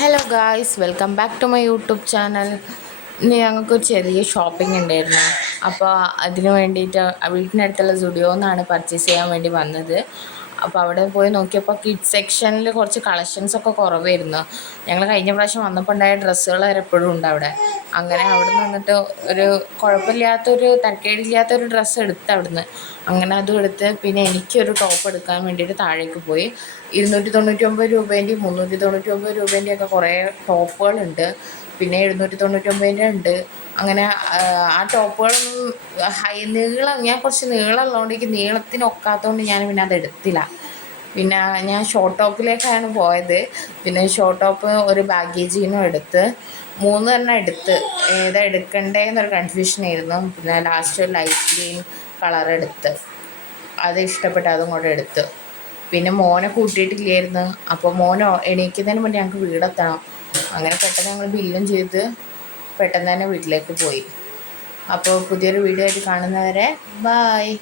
Hello guys, welcome back to my YouTube channel. ഇന്ന് ഞങ്ങൾക്കൊരു ചെറിയ ഷോപ്പിംഗ് ഉണ്ടായിരുന്നു. അപ്പോൾ അതിന് വേണ്ടിയിട്ട് വീട്ടിനടുത്തുള്ള സ്റ്റുഡിയോ എന്നാണ് പർച്ചേസ് ചെയ്യാൻ വേണ്ടി വന്നത്. അപ്പോൾ അവിടെ പോയി നോക്കിയപ്പോൾ കിഡ്സ് സെക്ഷനിൽ കുറച്ച് കളക്ഷൻസൊക്കെ കുറവായിരുന്നു. ഞങ്ങൾ കഴിഞ്ഞ പ്രാവശ്യം വന്നപ്പോൾ ഉണ്ടായ ഡ്രസ്സുകൾ വരെ എപ്പോഴും ഉണ്ട് അവിടെ. അങ്ങനെ അവിടെ നിന്നിട്ട് ഒരു കുഴപ്പമില്ലാത്തൊരു തരക്കേടില്ലാത്തൊരു ഡ്രസ്സ് എടുത്ത് അവിടുന്ന്. അങ്ങനെ അതും എടുത്ത് പിന്നെ എനിക്കൊരു ടോപ്പ് എടുക്കാൻ വേണ്ടിയിട്ട് താഴേക്ക് പോയി. 299 രൂപേൻ്റെയും 399 രൂപേൻ്റെയൊക്കെ കുറേ ടോപ്പുകളുണ്ട്. പിന്നെ 799 ഉണ്ട്. അങ്ങനെ ആ ടോപ്പുകളൊന്നും ഞാൻ കുറച്ച് നീളമുള്ളതുകൊണ്ട് എനിക്ക് നീളത്തിനൊക്കാത്തതുകൊണ്ട് ഞാൻ പിന്നെ അത് എടുത്തില്ല. പിന്നെ ഞാൻ ഷോർട്ട് ടോപ്പിലേക്കാണ് പോയത്. പിന്നെ ഷോർട്ട് ടോപ്പ് ഒരു ബാഗേജീനും എടുത്ത് 3 എണ്ണം എടുത്ത് ഏതാ എടുക്കണ്ടേന്നൊരു കൺഫ്യൂഷനായിരുന്നു. പിന്നെ ലാസ്റ്റ് ലൈറ്റ് ഗ്രീൻ കളർ എടുത്ത് അത് ഇഷ്ടപ്പെട്ട് അതും കൂടെ എടുത്തു. പിന്നെ മോനെ കൂട്ടിയിട്ടില്ലായിരുന്നു. അപ്പോൾ മോനെ എണീക്കുന്നതിന് മുന്നേ ഞങ്ങൾക്ക് വീടെത്തണം. അങ്ങനെ പെട്ടെന്ന് ഞങ്ങൾ ബില്ലും ചെയ്ത് പെട്ടെന്ന് തന്നെ വീട്ടിലേക്ക് പോയി. അപ്പോൾ പുതിയൊരു വീഡിയോ ആയിട്ട് കാണുന്നവരെ ബായ്.